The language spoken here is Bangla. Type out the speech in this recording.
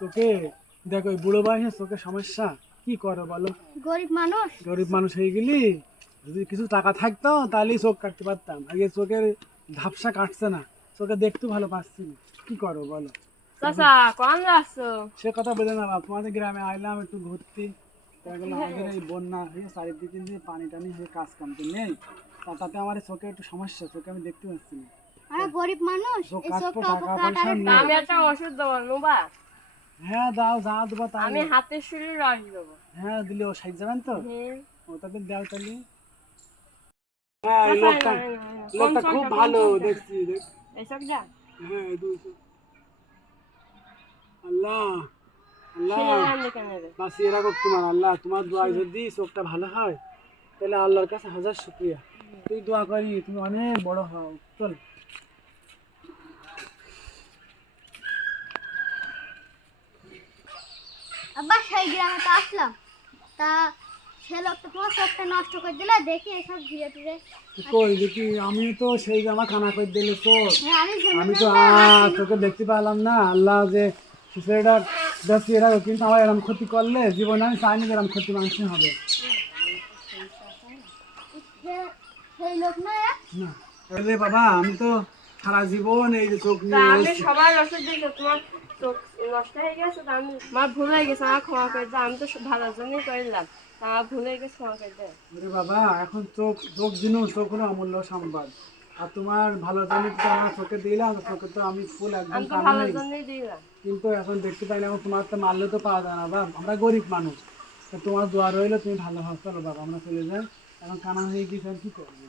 চোখে দেখো ওই বুড়ো বয়সে চোখে সমস্যা, কি করো বলো? গরিব মানুষ হয়ে গেলি, যদি কিছু টাকা থাকতো তাহলেই চোখ কাটতে পারতাম, আগে চোখের ঝাপসা কাটছে না, চোখে দেখতে ভালো পাচ্ছি না, কি করো বলো? চাচা কোন যাচ্ছ? সে কথা বলে না বাপ, তোমাদের গ্রামে আইলাম একটু ঘুরতে, আমাদের এই বন্যা হয়ে চারিদিকে যে পানি টানি হয়ে কাজ কাম তো নেই, তাতে আমার এই চোখে একটু সমস্যা, চোখে আমি দেখতে পাচ্ছি না, গরিব মানুষ চোখ এই কাটবো, চোখটা টাকা কাটার পয়সা আমি নেই। একটা ওষুধ দেবো নুবা। হ্যাঁ দাও, যা দেবো তাই। আমি হাতের শুলির রস দেবো। হ্যাঁ দিলে ও সাইজ যাবেন তো, হুম। ও তাদের দাও তাহলে। হ্যাঁ এই চাচা, লোকটা কোন খুব চোখটা, ভালো কোন চোখটা? দেখছি এই চোখটা? হ্যাঁ এই দুইশো। আল্লাহ আল্লাহ ছেলে রান দেখে নেবে। বাঁচিয়ে রাখো তোমার, আল্লাহ তোমার দোয়ায় যদি চোখটা ভালো হয় তাহলে আল্লাহর কাছে হাজার শুকরিয়া, তুই দোয়া করি তুমি অনেক বড় হও, চল। আব্বা সেই গ্রামে তো আসলাম, তা সে লোকটা তোমার চোখটা নষ্ট করে দিলে, দেখি এসব ঘিরে ফিরে। কই দেখি, আমি তো সেই জামা খানা করে দিলে চোখ, হ্যাঁ আমি আমি তো জেনে তোকে দেখতে পেলাম না, আল্লাহ যে ছেলেটা বাঁচিয়ে রাখো, কিন্তু আমার এরকম ক্ষতি করলে জীবনে আমি চাইনি যে এরকম ক্ষতি মানুষের হবে সেই লোক না না। তাহলে বাবা আমি তো সারা জীবন এই যে চোখ তা নিয়ে আমি রয়েছি। সবার ওষুধ দিয়েছি, তোমার চোখ নষ্ট হয়ে গেছে, তা আমি আমার ভুল হয়ে গেছে, আমার ক্ষমা করে দাও, আমি তো ভালোর জন্যই করলাম, তা আমার ভুল হয়ে গেছে, ক্ষমা করে দাও। আরে বাবা এখন চোখ চোখ জিনিস, চোখ হলো অমূল্য সম্পদ, আর তোমার ভালো জন্য তো আমার চোখে দিলাম, চোখে তো আমি ফুল একদম আমি তো কানা ভালোর হয়ে গেছি। জন্যই দিলাম। কিন্তু এখন দেখতে পাই না, এখন তোমার তো মারলে তো পাওয়া যায় না বাবা, আমরা গরিব মানুষ, তো তোমার দোয়া রইলো তুমি ভালো হও, চলো বাবা আমরা চলে যাই, এখন কানা হয়ে গেছি আর কি করবো।